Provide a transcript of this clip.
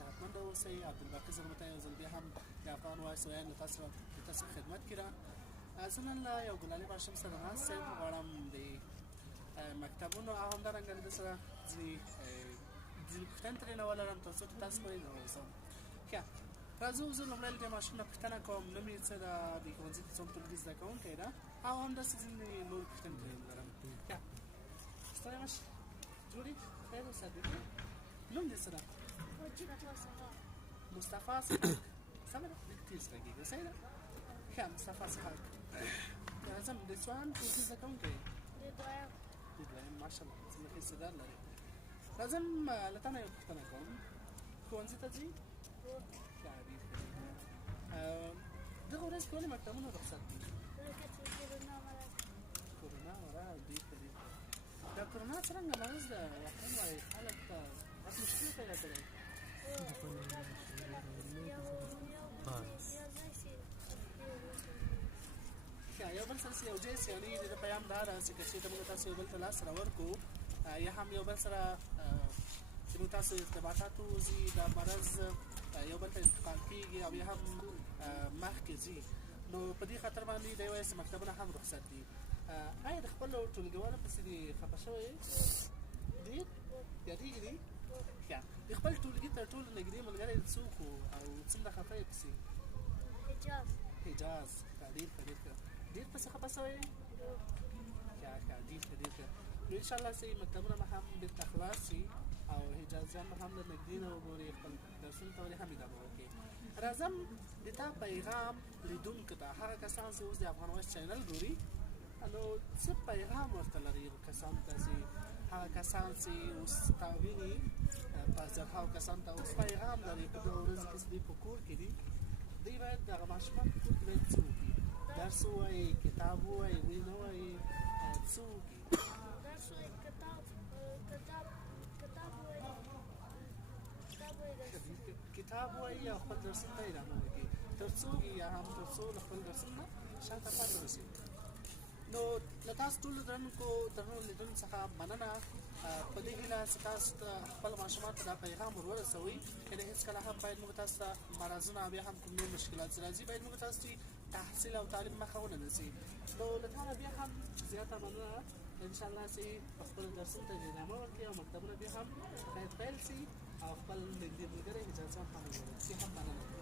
صحتمند اوسئ. عبدالباقي زه ته یو ځل بیا هم د افغان وایس ویان له تاسو خدمت کې زه نن له یو ګلالي ماشوم سره ناست یم. غواړم د مکتبونو او همدارنګه د سره ځینې پوښتنې ترېنه ولرم تر څو تاسو پورې راورسوم. ښه راځو زه لومړی له دې ماشوم نه پوښتنه کوم نوم یې څه ده، د ښوونځي کې څوم ټولګي زده کوونکی ده او همداسې ځینې نورې پوښتنې ترېنه لرم. ښه ستړی مه شې، جوړې خیر اوسه. نوم دې څه ده؟ مصطفی اسحاق. سمه ده؟ لږ تېز غږېږه، صحیح ده؟ ښه مصطفی اسحاق. راځم د څوان ټولګي زده کوونکی یې؟ د دویم. ماشاءالله څومره ښه استعداد لرې. راځم له تا نه یو پوښتنه کوم، ښوونځي ته ځې؟ ښه ډېر ښه. دغه ورځ کې ولې مکتبونه رخصت دي؟ کرونا مرض. ډېر ښه ډېر ښه. دا کرونا څرنګه مرض ده واقعا وایي خلک ته هغه مشکل پیدا کړی؟ یو بل سره یو ځای سیالي د پیام دا ده چې که چېرته موږ تاسو یو بل ته لاس راورکړو یا هم یو بل سره چې موږ تاسو ارتباطات وځي دا مرض یو بل ته انتقال کېږي او یا هم مخکې ځي، نو په دې خاطر باندې دی وایي چې مکتبونه هم رخصت دي. آیا د خپلو ټولګیوالو پسې دې خفه شوی یې؟ ډېر یادېږي دې؟ ښه د خپل ټولګي تر ټولو نږدې ملګری څوک و او څومره خفه یې پسې؟ حجاز. ډېر ښه ډېر ښه. ډېر پسې خفه شوی یې؟ ښه ښه ډېر ښه ډېر ښه. نو انشاءالله چې مکتبونه به هم بېرته خلاص شي او حجازیان به هم له نږدې نه وګوري، خپل درسونو ته ولې هم ادامه ورکړي. راځم د تا پیغام لیدونکو ته، هغه کسان چې اوس د افغان وایس چینل ګوري، نو څه پیغام ورته لري کسانو ته چې هغه کسان چې اوس تا ویني په زرهاو کسانو ته اوس پیغام لري په دغه ورځو کې چې دوی په کور کې دي، دوی باید دغه ماشومان په کور کې باید څه وکړي؟ درس ووایي، کتاب ووایي، نه ووایي، څه وکړي؟ درس ووایي، کتاب ووایي او خپل درسونو ته ادامه ورکړي تر څو یا هم تر څو له خپل درسونو نه شاته پاتې نشي. نو له تاسو ټولو درنو لیدونکو څخه مننه په دې هیله چې تاسو ته خپل ماشومان ته دا پیغام ور ورسوئ، یعنې هېڅکله هم باید موږ تاسو ته مرضونه او بیا هم کوم نور مشکلات چې راځي باید موږ تاسو ته تحصیل او تعلیم مخه ونه نیسي. نو له تا نه بیا هم زیاته مننه، انشاءالله چې په خپلو درسونو ته ادامه ورکړي او مکتبونه بیا هم باید پیل شي او خپل نږدې ملګری حجازیان هم وګورئ. هم مننه.